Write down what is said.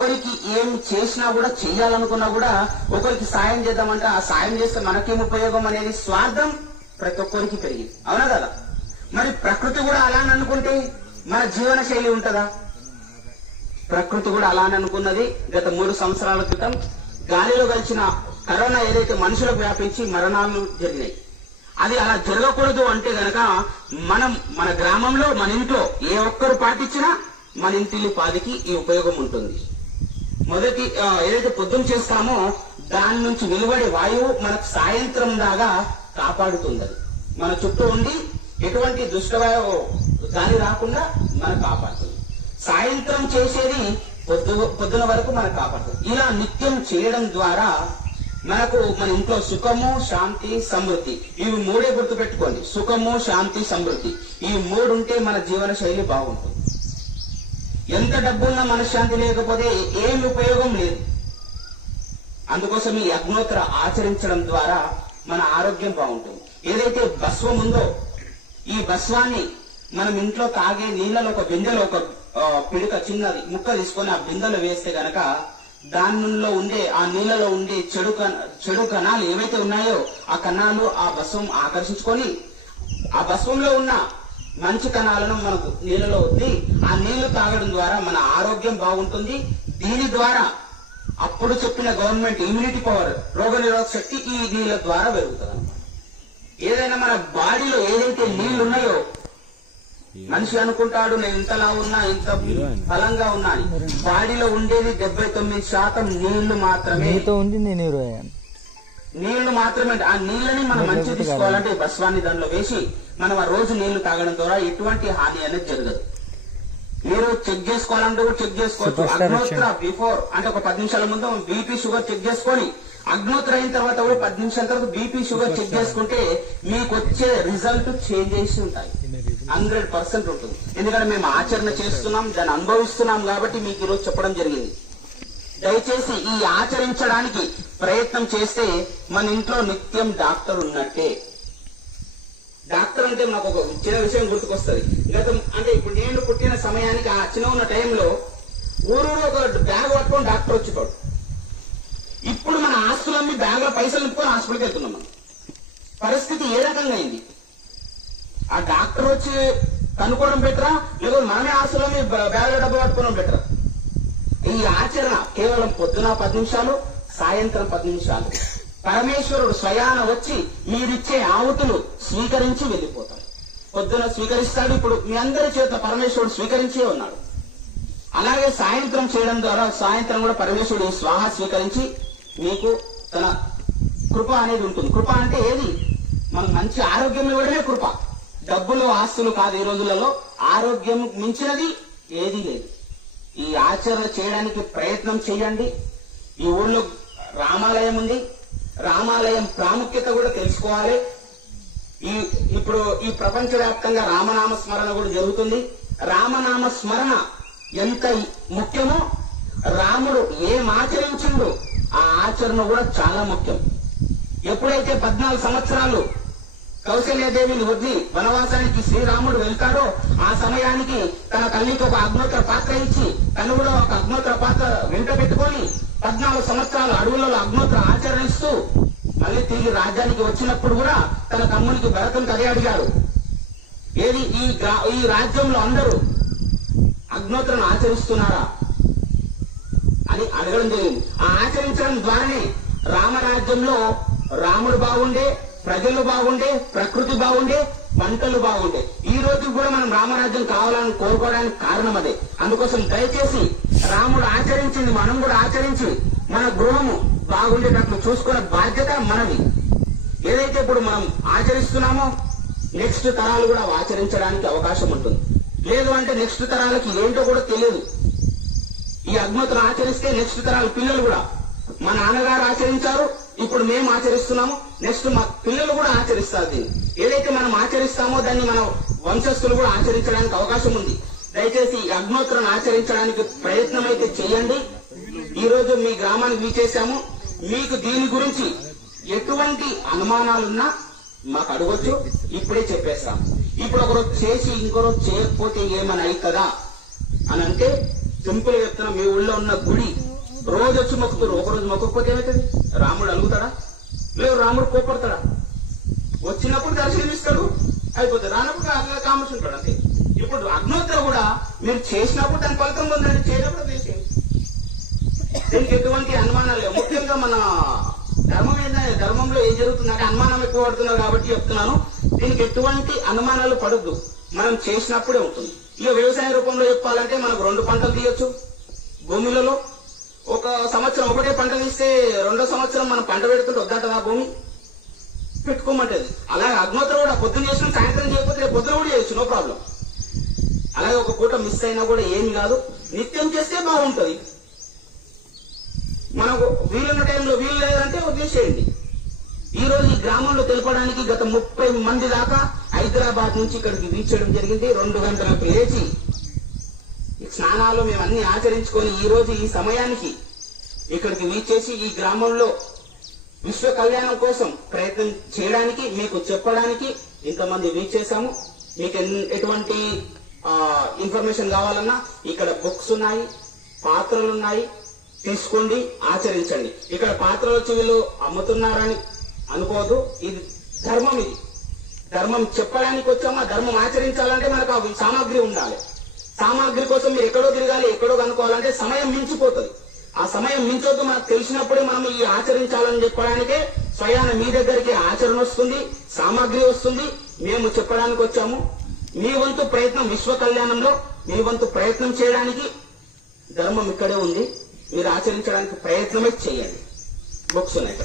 ఒకరికి ఏం చేసినా కూడా, చెయ్యాలనుకున్నా కూడా ఒకరికి సాయం చేద్దామంటే ఆ సాయం చేస్తే మనకేం ఉపయోగం అనేది స్వార్థం ప్రతి ఒక్కరికి పెరిగింది. అవునా కదా? మరి ప్రకృతి కూడా అలానే అనుకుంటే మన జీవన శైలి ఉంటుందా? ప్రకృతి కూడా అలానే అనుకున్నది. గత 3 సంవత్సరాల క్రితం గాలిలో కలిసిన కరోనా ఏదైతే మనుషులకు వ్యాపించి మరణాలు జరిగినాయి, అది అలా జరగకూడదు అంటే గనక మనం మన గ్రామంలో మన ఇంట్లో ఏ ఒక్కరు పాటించినా మన ఇంటిల్లి పాదికి ఈ ఉపయోగం ఉంటుంది. మొదటి ఏదైతే పొద్దున చేస్తామో దాని నుంచి వెలువడే వాయువు మనకు సాయంత్రం దాకా కాపాడుతుంది. మన చుట్టూ ఉండి ఎటువంటి దుష్టవాయువు గాలి రాకుండా మనకు కాపాడుతుంది. సాయంత్రం చేసేది పొద్దున వరకు మనకు కాపాడుతుంది. ఇలా నిత్యం చేయడం ద్వారా మనకు మన ఇంట్లో సుఖము, శాంతి, సమృద్ధి, ఇవి 3 గుర్తుపెట్టుకోండి. సుఖము, శాంతి, సమృద్ధి, ఈ 3 ఉంటే మన జీవన శైలి బాగుంటుంది. ఎంత డబ్బున్నా మనశ్శాంతి లేకపోతే ఏమి ఉపయోగం లేదు. అందుకోసం ఈ అగ్నోత్తర ఆచరించడం ద్వారా మన ఆరోగ్యం బాగుంటుంది. ఏదైతే భస్వం ఉందో ఈ భస్వాన్ని మనం ఇంట్లో తాగే నీళ్ళలో ఒక బిందెలో ఒక పిడిక చిన్నది ముక్క తీసుకొని ఆ బిందెలో వేస్తే గనక దానిలో ఉండే ఆ నీళ్ళలో ఉండే చెడు కణాలు ఏవైతే ఉన్నాయో ఆ కణాలు ఆ భస్వం ఆకర్షించుకొని ఆ భస్వంలో ఉన్న మంచి కణాలను మనకు నీళ్ళలో వద్ది ఆ నీళ్లు తాగడం ద్వారా మన ఆరోగ్యం బాగుంటుంది. దీని ద్వారా అప్పుడు చెప్పిన గవర్నమెంట్ ఇమ్యూనిటీ పవర్, రోగ నిరోధక శక్తి ఈ నీళ్ళ ద్వారా పెరుగుతుంది అన్నమాట. ఏదైనా మన బాడీలో ఏదైతే నీళ్లు ఉన్నాయో మనిషి అనుకుంటాడు నేను ఇంతలా ఉన్నా, ఇంత బలంగా ఉన్నా అని. బాడీలో ఉండేది 79% నీళ్లు మాత్రమే. నీళ్లు మాత్రమే. ఆ నీళ్ళని మనం మంచి తీసుకోవాలంటే భస్వాన్ని దానిలో వేసి మనం ఆ రోజు నీళ్లు తాగడం ద్వారా ఎటువంటి హాని అనేది జరగదు. మీరు చెక్ చేసుకోవాలంటే కూడా చెక్ చేసుకోవచ్చు. అగ్నోత్తర బిఫోర్ అంటే ఒక 10 నిమిషాల ముందు బీపీ షుగర్ చెక్ చేసుకొని అగ్నోత్తర అయిన తర్వాత కూడా 10 నిమిషాల తర్వాత బీపీ షుగర్ చెక్ చేసుకుంటే మీకు వచ్చే రిజల్ట్ చేంజ్ చేసి ఉంటాయి. 100% ఉంటుంది. ఎందుకంటే మేము ఆచరణ చేస్తున్నాం, దాన్ని అనుభవిస్తున్నాం కాబట్టి మీకు ఈరోజు చెప్పడం జరిగింది. దయచేసి ఈ ఆచరించడానికి ప్రయత్నం చేస్తే మన ఇంట్లో నిత్యం డాక్టర్ ఉన్నట్టే. డాక్టర్ అంటే నాకు ఒక చిన్న విషయం గుర్తుకొస్తుంది. అంటే ఇప్పుడు నేను పుట్టిన సమయానికి ఆ చిన్న ఉన్న టైంలో ఊరూరు ఒక బ్యాగ్ పట్టుకొని డాక్టర్ వచ్చేటోడు. ఇప్పుడు మన ఆస్తులన్నీ బ్యాగ్ లో పైసలు నింపుకొని హాస్పిటల్కి వెళ్తున్నాం. మనం పరిస్థితి ఏ రకంగా అయింది? ఆ డాక్టర్ వచ్చి కనుక్కోవడం బెటరా, లేకపోతే మనమే ఆస్తులన్నీ బ్యాగ్ లో డబ్బు పట్టుకోవడం బెటరా? ఈ ఆచరణ కేవలం పొద్దున 10 నిమిషాలు, సాయంత్రం 10 నిమిషాలు. పరమేశ్వరుడు స్వయాన వచ్చి మీరిచ్చే ఆహుతులు స్వీకరించి వెళ్ళిపోతాడు. పొద్దున స్వీకరిస్తాడు. ఇప్పుడు మీ అందరి చేత పరమేశ్వరుడు స్వీకరించే ఉన్నాడు. అలాగే సాయంత్రం చేయడం ద్వారా సాయంత్రం కూడా పరమేశ్వరుడు ఈ స్వాహ స్వీకరించి మీకు తన కృప అనేది ఉంటుంది. కృప అంటే ఏది? మనకు మంచి ఆరోగ్యం ఇవ్వడమే కృప. డబ్బులు, ఆస్తులు కాదు. ఈ రోజులలో ఆరోగ్యం మించినది ఏదీ లేదు. ఈ ఆచరణ చేయడానికి ప్రయత్నం చేయండి. ఈ ఊళ్ళో రామాలయం ఉంది. రామాలయం ప్రాముఖ్యత కూడా తెలుసుకోవాలి. ఇప్పుడు ఈ ప్రపంచవ్యాప్తంగా రామనామ స్మరణ కూడా జరుగుతుంది. రామనామ స్మరణ ఎంత ముఖ్యమో రాముడు ఏం ఆచరించిందో ఆ ఆచరణ కూడా చాలా ముఖ్యం. ఎప్పుడైతే 14 సంవత్సరాలు కౌశల్యాదేవిని వదిలి వనవాసానికి శ్రీరాముడు వెళ్తాడో ఆ సమయానికి తన తల్లికి ఒక అగ్నోత్తర పాత్ర ఇచ్చి తను కూడా ఒక అగ్నోత్తర పాత్ర వెంట పెట్టుకొని 14 సంవత్సరాలు అడవులలో అగ్నోత్తర ఆచరిస్తూ మళ్ళీ తిరిగి రాజ్యానికి వచ్చినప్పుడు కూడా తన తమ్మునికి భరతునికి అదే అడిగాడు. ఏది ఈ రాజ్యంలో అందరూ అగ్నోత్తరం ఆచరిస్తున్నారా అని అడగడం జరిగింది. ఆ ఆచరించడం ద్వారానే రామరాజ్యంలో రాముడు బాగుండే, ప్రజలు బాగుండే, ప్రకృతి బాగుండే, పంటలు బాగుండే. ఈ రోజు కూడా మనం రామరాజ్యం కావాలని కోరుకోవడానికి కారణం అదే. అందుకోసం దయచేసి రాముడు ఆచరించింది మనం కూడా ఆచరించి మన గృహము బాగుండేటట్లు చూసుకునే బాధ్యత మనది. ఏదైతే ఇప్పుడు మనం ఆచరిస్తున్నామో నెక్స్ట్ తరాలు కూడా ఆచరించడానికి అవకాశం ఉంటుంది. లేదు అంటే నెక్స్ట్ తరాలకి ఏంటో కూడా తెలియదు. ఈ అగ్నోత్తరం ఆచరిస్తే నెక్స్ట్ తరాల పిల్లలు కూడా మా నాన్నగారు ఆచరించారు, ఇప్పుడు మేము ఆచరిస్తున్నాము, నెక్స్ట్ మా పిల్లలు కూడా ఆచరిస్తారు. దీన్ని ఏదైతే మనం ఆచరిస్తామో దాన్ని మన వంశస్థులు కూడా ఆచరించడానికి అవకాశం ఉంది. దయచేసి ఈ అగ్నోత్తరం ఆచరించడానికి ప్రయత్నం అయితే చేయండి. ఈ రోజు మీ గ్రామానికి వీచేశాము. మీకు దీని గురించి ఎటువంటి అనుమానాలున్నా మాకు అడగొచ్చు, ఇప్పుడే చెప్పేస్తాం. ఇప్పుడు ఒకరోజు చేసి ఇంకో రోజు చేయకపోతే ఏమని అవుతుందా అని అంటే సింపుల్ గా చెప్తున్నా, మీ ఊళ్ళో ఉన్న గుడి రోజు వచ్చి మొక్కుతారు, ఒకరోజు మొక్కకపోతే ఏమవుతుంది? రాముడు అలుగుతాడా? లేదు రాముడు కోపడతాడా? వచ్చినప్పుడు దర్శనం ఇస్తాడు, అయిపోతుంది. రానప్పుడు అట్లా కామర్స్ ఉంటాడు అంతే. ఇప్పుడు అగ్నోత్ర కూడా మీరు చేసినప్పుడు దాని ఫలితం పొందండి, చేయనప్పుడు చేసేయండి. దీనికి ఎటువంటి అనుమానాలు లేవు. ముఖ్యంగా మన ధర్మంలో ఏం జరుగుతుందంటే అనుమానం ఎక్కువ పడుతున్నారు కాబట్టి చెప్తున్నాను. దీనికి ఎటువంటి అనుమానాలు పడద్దు, మనం చేసినప్పుడే ఉంటుంది. ఇక వ్యవసాయ రూపంలో చెప్పాలంటే మనకు 2 పంటలు తీయొచ్చు భూమిలలో. ఒక సంవత్సరం ఒకటే పంట తీస్తే రెండో సంవత్సరం మనం పంట పెడుతుంటే వద్దంటదా భూమి? పెట్టుకోమంటది. అలాగే అగ్నోత్ర కూడా పొద్దున్న చేసిన సాయంత్రం చేయకపోతే పొద్దున కూడా చేయొచ్చు, నో ప్రాబ్లం. అలాగే ఒక పూట మిస్ అయినా కూడా ఏమి కాదు, నిత్యం చేస్తే బాగుంటది. మనకు వీలున్న టైంలో వీలు లేదంటే వదిలేసేయండి. ఈ రోజు ఈ గ్రామంలో తెలపడానికి గత 30 మంది దాకా హైదరాబాద్ నుంచి ఇక్కడికి రీచ్ చేయడం జరిగింది. 2 గంటలకు లేచి స్నానాలు మేము అన్ని ఆచరించుకొని ఈ రోజు ఈ సమయానికి ఇక్కడికి రీచ్ చేసి ఈ గ్రామంలో విశ్వ కళ్యాణం కోసం ప్రయత్నం చేయడానికి, మీకు చెప్పడానికి ఇంతమంది రీచ్ చేశాము. మీకు ఎటువంటి ఇన్ఫర్మేషన్ కావాలన్నా ఇక్కడ బుక్స్ ఉన్నాయి, పాత్రలు ఉన్నాయి, తీసుకోండి, ఆచరించండి. ఇక్కడ పాత్రలు వచ్చి వీళ్ళు అమ్ముతున్నారని అనుకోవద్దు. ఇది ధర్మం. ఇది ధర్మం చెప్పడానికి వచ్చామా, ధర్మం ఆచరించాలంటే మనకు ఆ సామాగ్రి ఉండాలి. సామాగ్రి కోసం మీరు ఎక్కడో తిరగాలి, ఎక్కడో కనుక్కోవాలంటే సమయం మించిపోతుంది. ఆ సమయం మించొద్దు. మనకు తెలిసినప్పుడే మనం ఈ ఆచరించాలని చెప్పడానికే స్వయాన మీ దగ్గరికి ఆచరణ వస్తుంది, సామాగ్రి వస్తుంది. మేము చెప్పడానికి వచ్చాము. మీ వంతు ప్రయత్నం విశ్వ కళ్యాణంలో మీ వంతు ప్రయత్నం చేయడానికి ధర్మం ఇక్కడే ఉంది. మీరు ఆచరించడానికి ప్రయత్నమే చేయండి. బుక్స్ ఉన్నాయి.